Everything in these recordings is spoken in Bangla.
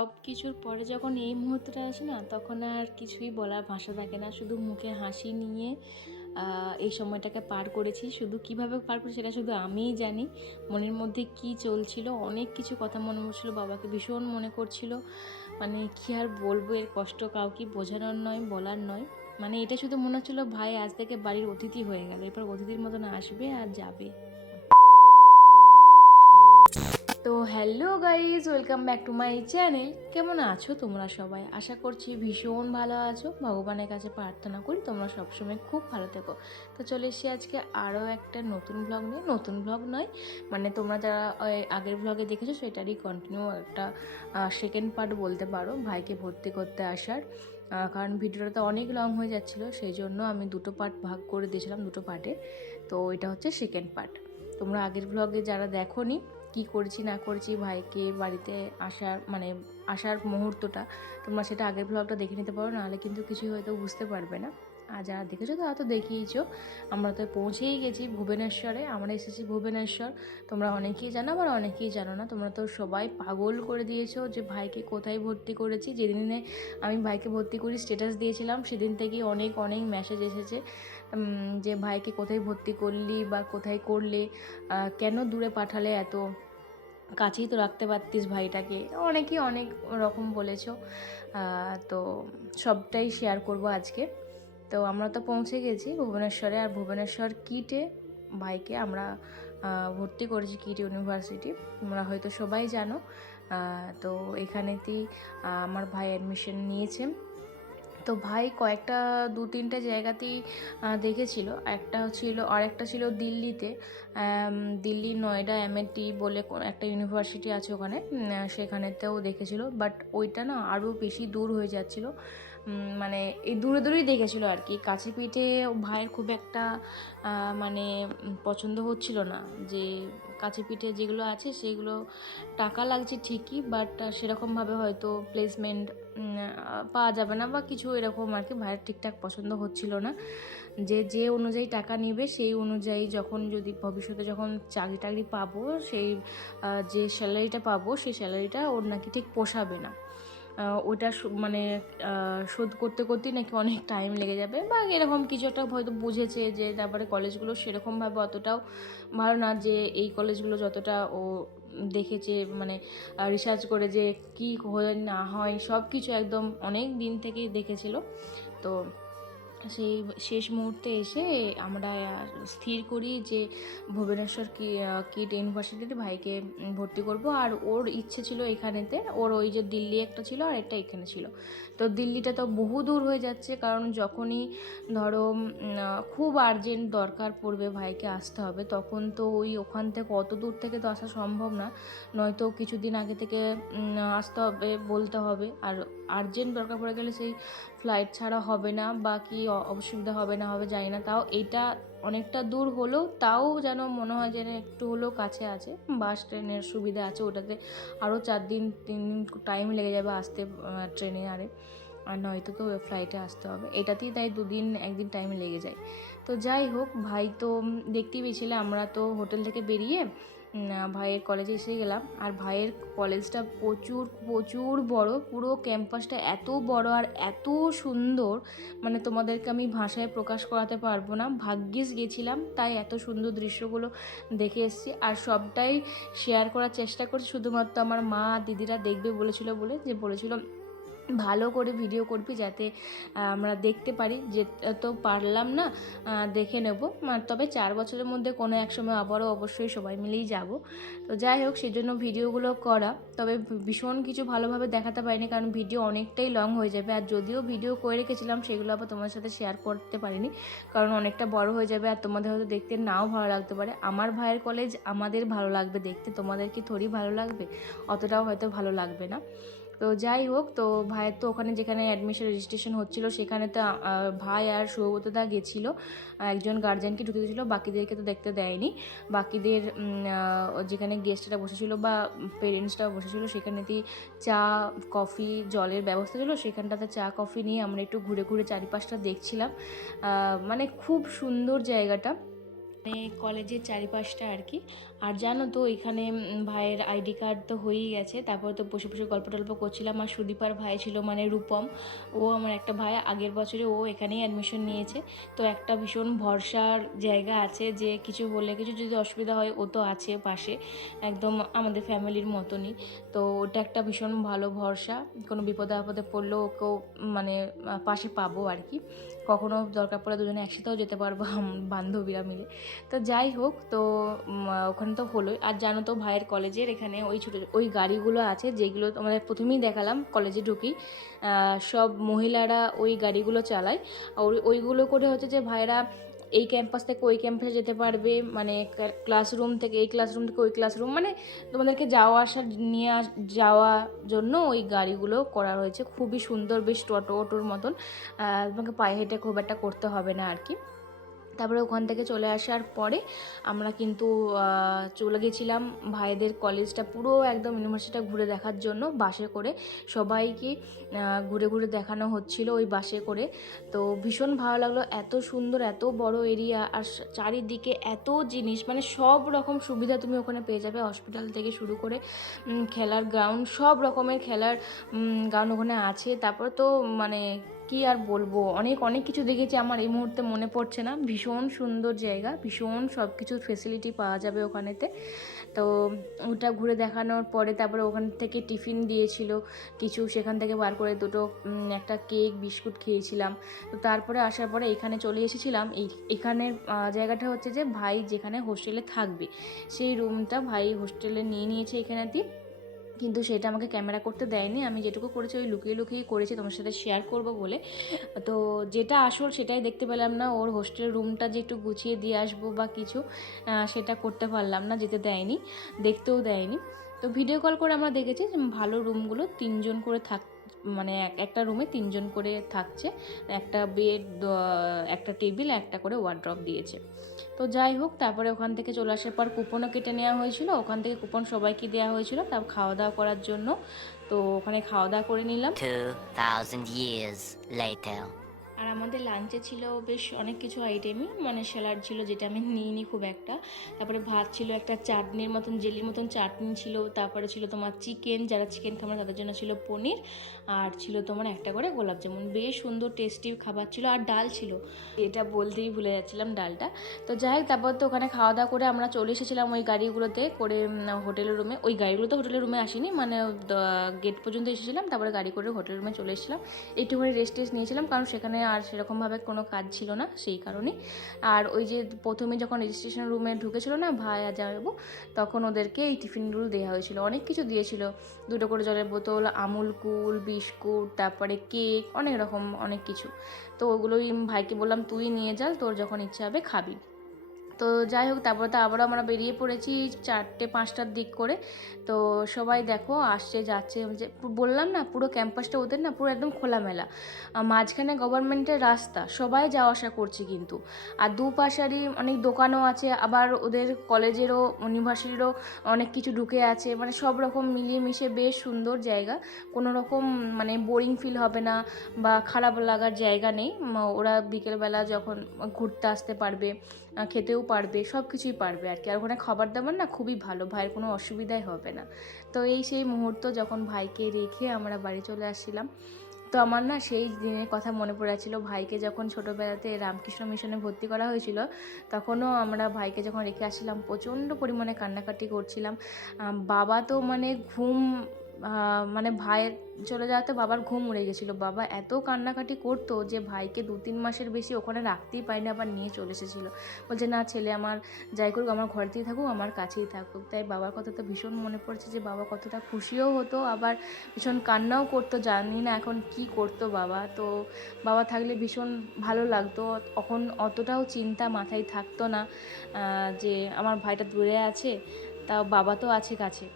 সব কিছুর পরে যখন এই মুহূর্তটা আসে না, তখন আর কিছুই বলার ভাষা থাকে না। শুধু মুখে হাসি নিয়ে এই সময়টাকে পার করেছি। শুধু কিভাবে পার করেছি সেটা শুধু আমিই জানি। মনের মধ্যে কি চলছিল, অনেক কিছু কথা মনে পড়ছিল, বাবাকে ভীষণ মনে করছিল। মানে কী আর বলবো, এর কষ্ট কাউকে বোঝানোর নয়, বলার নয়। মানে এটা শুধু মনে হচ্ছিল ভাই আজ থেকে বাড়ির অতিথি হয়ে গেল, এরপর অতিথির মতন আসবে আর যাবে। তো hello guys, welcome back to my channel. কেমন আছো তোমরা সবাই? আশা করছি ভীষণ ভালো আছো। ভগবানের কাছে প্রার্থনা করি তোমরা সবসময় খুব ভালো থেকো। তো চলে এসেছি আজকে আরও একটা নতুন ব্লগ নিয়ে। নতুন ব্লগ নয়, মানে তোমরা যারা আগের ব্লগে দেখেছো সেটারই কন্টিনিউ একটা সেকেন্ড পার্ট বলতে পারো, ভাইকে ভর্তি করতে আসার। কারণ ভিডিওটা তো অনেক লং হয়ে যাচ্ছিলো, সেই জন্য আমি দুটো পার্ট ভাগ করে দিয়েছিলাম, দুটো পার্টে। তো এটা হচ্ছে সেকেন্ড পার্ট। তোমরা আগের ব্লগে যারা দেখোনি কি করেছি না করেছি ভাইকে বাড়িতে আসার মুহূর্তটা, তোমরা সেটা আগের ব্লগটা দেখে নিতে পারো, নাহলে কিন্তু কিছুই হয়তো বুঝতে পারবে না। আর যারা দেখেছো তারা তো দেখিয়েছো। আমরা তো পৌঁছেই গেছি ভুবনেশ্বরে, আমরা এসেছি ভুবনেশ্বর। তোমরা অনেকেই জানো, আবার অনেকেই জানো না। তোমরা তো সবাই পাগল করে দিয়েছো যে ভাইকে কোথায় ভর্তি করেছি। যেদিনে আমি ভাইকে ভর্তি করি স্ট্যাটাস দিয়েছিলাম, সেদিন থেকেই অনেক অনেক মেসেজ এসেছে যে ভাইকে কোথায় ভর্তি করলি বা কোথায় করলে, কেন দূরে পাঠালে, এত কাছেই তো রাখতে পারতিস ভাইটাকে। অনেকেই অনেক রকম বলেছো। তো সবটাই শেয়ার করব আজকে। তো আমরা তো পৌঁছে গেছি ভুবনেশ্বরে, আর ভুবনেশ্বর কিটে ভাইকে আমরা ভর্তি করেছি, কিট ইউনিভার্সিটি। তোমরা হয়তো সবাই জানো। তো এখানেতেই আমার ভাই অ্যাডমিশন নিয়েছে। তো ভাই কয়েকটা 2-3টে জায়গাতেই দেখেছিল। একটা ছিল দিল্লিতে, দিল্লি নয়ডা এমএটি বলে একটা ইউনিভার্সিটি আছে ওখানে, সেখানেতেও দেখেছিল। বাট ওইটা না আরও বেশি দূর হয়ে যাচ্ছিল। মানে এই দূরে দূরেই দেখেছিল আর কি। কাছে পিঠে ভাইয়ের খুব একটা মানে পছন্দ হচ্ছিল না, যে কাছে পিঠে যেগুলো আছে সেগুলো টাকা লাগছে ঠিকই, বাট সেরকমভাবে হয়তো প্লেসমেন্ট পাওয়া যাবে না বা কিছু এরকম আর কি। ভাইয়ের ঠিকঠাক পছন্দ হচ্ছিল না, যে অনুযায়ী টাকা নেবে সেই অনুযায়ী যদি ভবিষ্যতে যখন চাকরি টাকরি পাবো, সেই যে স্যালারিটা পাবো সেই স্যালারিটা ওর নাকি ঠিক পোষাবে না। ওটা মানে শোধ করতে করতেই নাকি অনেক টাইম লেগে যাবে বা এরকম কিছু একটা হয়তো বুঝেছে। যে তারপরে কলেজগুলো সেরকমভাবে অতটাও ভালো না, যে এই কলেজগুলো যতটা ও দেখেছে, মানে রিসার্চ করে যে কী হয় না হয় সব কিছু একদম অনেক দিন থেকেই দেখেছিল। তো সেই শেষ মুহূর্তে এসে আমরা স্থির করি যে ভুবনেশ্বর কিট ইউনিভার্সিটিতে ভাইকে ভর্তি করব। আর ওর ইচ্ছে ছিল এখানেতে, ওর ওই যে দিল্লি একটা ছিল আর একটা এখানে ছিল। তো দিল্লিটা তো বহু দূর হয়ে যাচ্ছে, কারণ যখনই ধরো খুব আর্জেন্ট দরকার পড়বে ভাইকে আসতে হবে, তখন তো ওখান থেকে অত দূর থেকে তো আসা সম্ভব না। নয়তো কিছুদিন আগে থেকে আসতে হবে, বলতে হবে। আর আর্জেন্ট দরকার পড়ে গেলে সেই ফ্লাইট ছাড়া হবে না, বা কি অসুবিধা হবে না হবে জানি না। তাও এইটা অনেকটা দূর হলেও তাও যেন মনে হয় যেন একটু হলেও কাছে আছে। বাস ট্রেনের সুবিধা আছে, ওটাতে আরও 4-3 টাইম লেগে যাবে আসতে ট্রেনে। আর নয়তো তো ফ্লাইটে আসতে হবে, এটাতেই তাই 2-1 দিন টাইম লেগে যায়। তো যাই হোক, ভাই তো দেখতেই পেয়েছিলে, আমরা তো হোটেল থেকে বেরিয়ে ভাইয়ের কলেজে এসে গেলাম। আর ভাইয়ের কলেজটা প্রচুর প্রচুর বড়, পুরো ক্যাম্পাসটা এত বড় আর এত সুন্দর, মানে তোমাদেরকে আমি ভাষায় প্রকাশ করাতে পারবো না। ভাগ্যিস গেছিলাম, তাই এত সুন্দর দৃশ্যগুলো দেখে এসেছি। আর সবটাই শেয়ার করার চেষ্টা করছি শুধুমাত্র আমার মা দিদিরা দেখবে বলেছিল ভালো করে ভিডিও করবি, যাতে আমরা দেখতে পারি। যে তো পারলাম না, দেখে নেব। তবে 4 বছরের মধ্যে কোনো এক সময় আবারও অবশ্যই সবাই মিলেই যাব। তো যাই হোক, সেজন্য ভিডিওগুলো করা। তবে ভীষণ কিছু ভালোভাবে দেখাতে পারিনি, কারণ ভিডিও অনেকটাই লং হয়ে যাবে। আর যদিও ভিডিও করে রেখেছিলাম, সেগুলো আবার তোমাদের সাথে শেয়ার করতে পারিনি, কারণ অনেকটা বড় হয়ে যাবে আর তোমাদের হয়তো দেখতে নাও ভালো লাগতে পারে। আমার ভাইয়ের কলেজ আমাদের ভালো লাগবে দেখতে, তোমাদের কি থোড়ি ভালো লাগবে? অতটাও হয়তো ভালো লাগবে না। তো যাই হোক, তো ভাইয়ের তো ওখানে যেখানে অ্যাডমিশন রেজিস্ট্রেশন হচ্ছিলো সেখানে তো ভাই আর সৌগতদা গেছিলো, একজন গার্জেনকে ঢুকে দিয়েছিলো, বাকিদেরকে তো দেখতে দেয়নি। বাকিদের যেখানে গেস্টরা বসেছিলো বা পেরেন্টসরা বসেছিলো সেখানেতেই চা কফি জলের ব্যবস্থা ছিল। সেখানটাতে চা কফি নিয়ে আমরা একটু ঘুরে ঘুরে চারিপাশটা দেখছিলাম। মানে খুব সুন্দর জায়গাটা, কলেজের চারিপাশটা আর কি। আর জানো তো এখানে ভাইয়ের আইডি কার্ড তো হয়েই গেছে, তারপর তো বসে বসে গল্প টল্প করছিলাম। আর সুদীপার ভাই ছিল মানে রূপম, ও আমার একটা ভাই, আগের বছরে ও এখানেই অ্যাডমিশন নিয়েছে। তো একটা ভীষণ ভরসার জায়গা আছে যে কিছু হলে, কিছু যদি অসুবিধা হয় ও তো আছে পাশে, একদম আমাদের ফ্যামিলির মতনই। তো ওটা একটা ভীষণ ভালো ভরসা, কোনো বিপদে আপদে পড়লেও ওকেও মানে পাশে পাবো আর কি। কখনো দরকার পড়লে দুজনে একসাথেও যেতে পারবো বান্ধবীরা মিলে। তো যাই হোক, তো ওখানে তো হলোই। আর জানো তো ভাইয়ের কলেজের এখানে ওই ছোটো ওই গাড়িগুলো আছে যেগুলো তোমাদের প্রথমেই দেখালাম কলেজে ঢুকি, সব মহিলারা ওই গাড়িগুলো চালায়। আর ওইগুলো করে হচ্ছে যে ভাইরা এই ক্যাম্পাস থেকে ওই ক্যাম্পাসে যেতে পারবে, মানে ক্লাসরুম থেকে এই ক্লাসরুম থেকে ওই ক্লাসরুম, মানে তোমাদেরকে যাওয়া আসা নিয়ে যাওয়ার জন্য ওই গাড়িগুলো করা হয়েছে। খুবই সুন্দর, বেশ টোটোর মতন, তোমাকে পায়ে হেঁটে খুব একটা করতে হবে না আর কি। তারপরে ওখান থেকে চলে আসার পরে আমরা কিন্তু চলে গেছিলাম ভাইদের কলেজটা পুরো একদম ইউনিভার্সিটিটা ঘুরে দেখার জন্য বাসে করে। সবাইকে ঘুরে ঘুরে দেখানো হচ্ছিল ওই বাসে করে। তো ভীষণ ভালো লাগলো, এত সুন্দর, এত বড় এরিয়া, আর চারিদিকে এত জিনিস, মানে সব রকম সুবিধা তুমি ওখানে পেয়ে যাবে। হসপিটাল থেকে শুরু করে খেলার গ্রাউন্ড, সব রকমের খেলার গ্রাউন্ড ওখানে আছে। তারপর তো মানে কি আর বলবো, অনেক অনেক কিছু দেখেছি, আমার এই মুহূর্তে মনে পড়ছে না। ভীষণ সুন্দর জায়গা, ভীষণ সব কিছুর ফেসিলিটি পাওয়া যাবে ওখানেতে। তো ওটা ঘুরে দেখানোর পরে তারপরে ওখান থেকে টিফিন দিয়েছিল কিছু, সেখান থেকে বার করে দুটো একটা কেক বিস্কুট খেয়েছিলাম। তো তারপরে আসার পরে এখানে চলে এসেছিলাম। এখানের জায়গাটা হচ্ছে যে ভাই যেখানে হোস্টেলে থাকবে সেই রুমটা ভাই হোস্টেলে নিয়ে নিয়েছে এখানেতেই, কিন্তু সেটা আমাকে ক্যামেরা করতে দেয়নি। আমি যেটুকু করেছি ওই লুকিয়ে লুকিয়ে করেছি তোমার সাথে শেয়ার করব বলে। তো যেটা আসল সেটাই দেখতে পেলাম না, ওর হোস্টেলের রুমটা যে একটু গুছিয়ে দিয়ে আসবো বা কিছু, সেটা করতে পারলাম না, যেতে দেয়নি, দেখতেও দেয়নি। তো ভিডিও কল করে আমরা দেখেছি যে ভালো রুমগুলো 3জন করে মানে একটা রুমে 3জন করে থাকছে, একটা বেড, একটা টেবিল, একটা করে ওয়ার্ড্রপ দিয়েছে। তো যাই হোক, তারপরে ওখান থেকে চলে আসার পর কুপনও কেটে নেওয়া হয়েছিল, ওখান থেকে কুপন সবাইকে দেওয়া হয়েছিল তার খাওয়া দাওয়া করার জন্য। তো ওখানে খাওয়া দাওয়া করে নিলাম। 2000 years later. আর আমাদের লাঞ্চে ছিল বেশ অনেক কিছু আইটেমই, মানে স্যালাড ছিল যেটা আমি নিইনি খুব একটা, তারপরে ভাত ছিল, একটা চাটনির মতন জেলির মতন চাটনি ছিল, তারপরে ছিল তোমার চিকেন, যারা চিকেন খাবে তাদের জন্য ছিল পনির, আর ছিল তোমার একটা করে গোলাপ জামুন। বেশ সুন্দর টেস্টি খাবার ছিল। আর ডাল ছিল, এটা বলতেই ভুলে যাচ্ছিলাম ডালটা। তো যাই হোক, তারপর তো ওখানে খাওয়া দাওয়া করে আমরা চলে এসেছিলাম ওই গাড়িগুলোতে করে হোটেলের রুমে। ওই গাড়িগুলোতে হোটেলের রুমে আসিনি, মানে গেট পর্যন্ত এসেছিলাম, তারপরে গাড়ি করে হোটেলের রুমে চলে এসেছিলাম। একটুখানি রেস্ট নিয়েছিলাম, কারণ সেখানে আর সেরকমভাবে কোনো কাজ ছিল না সেই কারণে। আর ওই যে প্রথমে যখন রেজিস্ট্রেশন রুমে ঢুকেছিল না ভাই আর জামাইবাবু, তখন ওদেরকে এই টিফিনগুলো দেওয়া হয়েছিল, অনেক কিছু দিয়েছিল, 2টো করে জলের বোতল, আমুল কুল, বিস্কুট, তারপরে কেক, অনেক রকম অনেক কিছু। তো ওগুলোই ভাইকে বললাম তুই নিয়ে যা, তোর যখন ইচ্ছা হবে খাবি। তো যাই হোক, তারপরে তো আবারও আমরা বেরিয়ে পড়েছি 4টে-5টার দিক করে। তো সবাই দেখো আসছে যাচ্ছে, যে বললাম না পুরো ক্যাম্পাসটা ওদের না পুরো একদম খোলামেলা, মাঝখানে গভর্নমেন্টের রাস্তা, সবাই যাওয়া আসা করছে কিন্তু। আর দুপাশারই অনেক দোকানও আছে, আবার ওদের কলেজেরও ইউনিভার্সিটিরও অনেক কিছু ঢুকে আছে, মানে সব রকম মিলিয়ে মিশে বেশ সুন্দর জায়গা। কোনো রকম মানে বোরিং ফিল হবে না বা খারাপ লাগার জায়গা নেই। ওরা বিকেলবেলা যখন ঘুরতে আসতে পারবে, খেতেও পারবে, সব কিছুই পারবে আর কি। আর ওখানে খাবার দাবার না খুবই ভালো, ভাইয়ের কোনো অসুবিধাই হবে না। তো এই সেই মুহূর্ত যখন ভাইকে রেখে আমরা বাড়ি চলে আসছিলাম। তো আমার না সেই দিনের কথা মনে পড়ে যাচ্ছিলো, ভাইকে যখন ছোটোবেলাতে রামকৃষ্ণ মিশনে ভর্তি করা হয়েছিল, তখনও আমরা ভাইকে যখন রেখে আসছিলাম প্রচণ্ড পরিমাণে কান্নাকাটি করছিলাম। বাবা তো মানে মানে ভাইয়ের চলে যাওয়াতে বাবার ঘুম উড়ে গেছিলো। বাবা এত কান্নাকাটি করতো যে ভাইকে 2-3 মাসের বেশি ওখানে রাখতেই পারিনি, আবার নিয়ে চলে এসেছিলো। বলছে না ছেলে আমার যাই করুক আমার ঘরেতেই থাকুক, আমার কাছেই থাকুক। তাই বাবার কথা তো ভীষণ মনে পড়ছে, যে বাবা কতটা খুশিও হতো, আবার ভীষণ কান্নাও করতো, জানি না এখন কি করতো বাবা। তো বাবা থাকলে ভীষণ ভালো লাগতো, তখন অতটাও চিন্তা মাথায় থাকতো না যে আমার ভাইটা দূরে আছে, তাও বাবা তো আছে কাছে,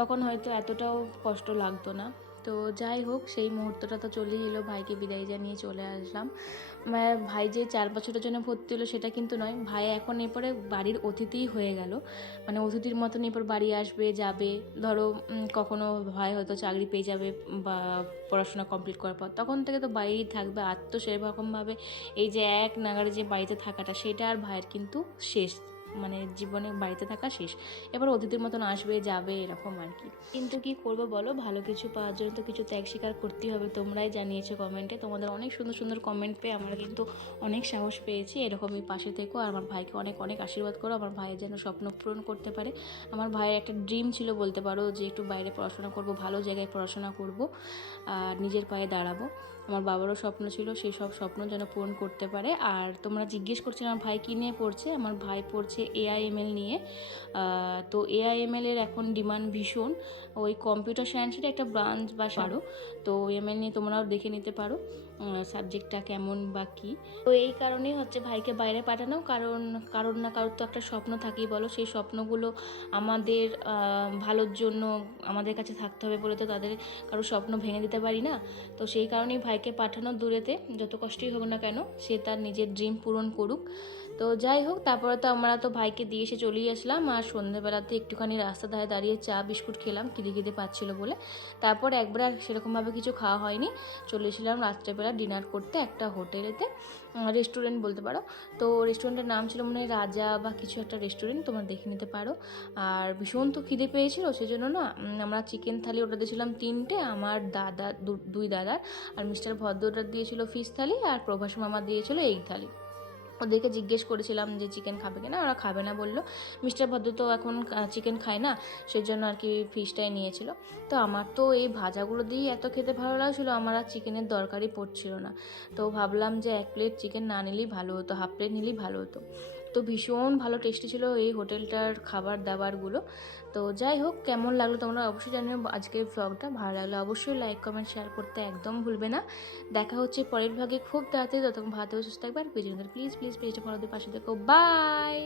তখন হয়তো এতটাও কষ্ট লাগতো না। তো যাই হোক, সেই মুহূর্তটা তো চলেই এলো, ভাইকে বিদায় জানিয়ে চলে আসলাম। ভাই যে 4 বছরের জন্য ভর্তি হলো সেটা কিন্তু নয়, ভাই এখন এরপরে বাড়ির অতিথিই হয়ে গেল, মানে অতিথির মতন এরপর বাড়ি আসবে যাবে। ধরো কখনো ভাই হয়তো চাকরি পেয়ে যাবে বা পড়াশোনা কমপ্লিট করার পর, তখন থেকে তো বাইরেই থাকবে। আর তো সেরকমভাবে এই যে এক নাগাড়ে যে বাড়িতে থাকাটা, সেটা আর ভাইয়ের কিন্তু শেষ, মানে জীবনে বাড়িতে থাকা শেষ, এবার অতিথির মতন আসবে যাবে এরকম আর কি। কিন্তু কি করবো বলো, ভালো কিছু পাওয়ার জন্য তো কিছু ত্যাগ স্বীকার করতেই হবে। তোমরাই জানিয়েছো কমেন্টে, তোমাদের অনেক সুন্দর সুন্দর কমেন্ট পেয়ে আমরা কিন্তু অনেক সাহস পেয়েছি। এরকমই পাশে থেকো আর আমার ভাইকে অনেক অনেক আশীর্বাদ করো, আমার ভাইয়ের যেন স্বপ্ন পূরণ করতে পারে। আমার ভাইয়ের একটা ড্রিম ছিল বলতে পারো, যে একটু বাইরে পড়াশোনা করব, ভালো জায়গায় পড়াশোনা করব আর নিজের পায়ে দাঁড়াবো। আমার বাবারও স্বপ্ন ছিল, সেই সব স্বপ্ন যেন পূরণ করতে পারে। আর তোমরা জিজ্ঞেস করছো আমার ভাই কী নিয়ে পড়ছে, আমার ভাই পড়ছে AIML নিয়ে। তো AIML এর এখন ডিমান্ড ভীষণ, ওই কম্পিউটার সায়েন্সের একটা ব্রাঞ্চ বা পারো, তো এমএল নিয়ে তোমরাও দেখে নিতে পারো সাবজেক্টটা কেমন বা কী। তো এই কারণেই হচ্ছে ভাইকে বাইরে পাঠানো, কারণ কারোর না কারোর তো একটা স্বপ্ন থাকেই বলো, সেই স্বপ্নগুলো আমাদের ভালোর জন্য আমাদের কাছে থাকতে হবে বলে তো তাদের কারো স্বপ্ন ভেঙে দিতে পারি না। তো সেই কারণেই ভাইকে পাঠানো দূরেতে, যত কষ্টই হোক না কেন সে তার নিজের ড্রিম পূরণ করুক। তো যাই হোক, তারপরে তো আমরা তো ভাইকে দিয়ে এসে চলেই আসলাম, আর সন্ধ্যেবেলাতে একটুখানি রাস্তা ধারে দাঁড়িয়ে চা বিস্কুট খেলাম, খিদে পাচ্ছিলো বলে। তারপর একবার আর সেরকমভাবে কিছু খাওয়া হয়নি, চলে এসেছিলাম রাত্রেবেলা ডিনার করতে একটা হোটেলেতে, রেস্টুরেন্ট বলতে পারো। তো রেস্টুরেন্টের নাম ছিল মনে হয় রাজা বা কিছু একটা রেস্টুরেন্ট, তোমরা দেখে নিতে পারো। আর ভীষণ তো খিদে পেয়েছিল, সেজন্য না আমরা চিকেন থালি অর্ডার দিয়েছিলাম 3টে, আমার দাদা দুই দাদার, আর মিস্টার ভদ্রটা দিয়েছিল ফিশ থালি, আর প্রভাস মামা দিয়েছিল এগ থালি। ওদেরকে জিজ্ঞেস করেছিলাম যে চিকেন খাবে কিনা, ওরা খাবে না বললো। মিস্টার ভদ্র তো এখন চিকেন খায় না, সেজন্য আর কি ফিশটাই নিয়েছিল। তো আমার তো এই ভাজাগুলো দিয়েই এত খেতে ভালো লাগছিলো, আমার আর চিকেনের দরকারই পড়ছিল না। তো ভাবলাম যে 1 প্লেট চিকেন না নিলেই ভালো হতো, হাফ প্লেট নিলেই ভালো হতো। তো ভীষণ ভালো টেস্টি ছিল এই হোটেলটার খাবার দাবারগুলো। তো যাই হোক, কেমন লাগলো তোমরা অবশ্যই জানিও আজকের ব্লগটা। ভালো লাগলে অবশ্যই লাইক কমেন্ট শেয়ার করতে একদম ভুলবে না। দেখা হচ্ছে পরের ভাগে খুব তাড়াতাড়ি, ততক্ষণ ভালো সুস্থ থাকবে। আর প্লিজ প্লিজ পেজটা ফলো দিয়ে পাশে দেখো। বাই।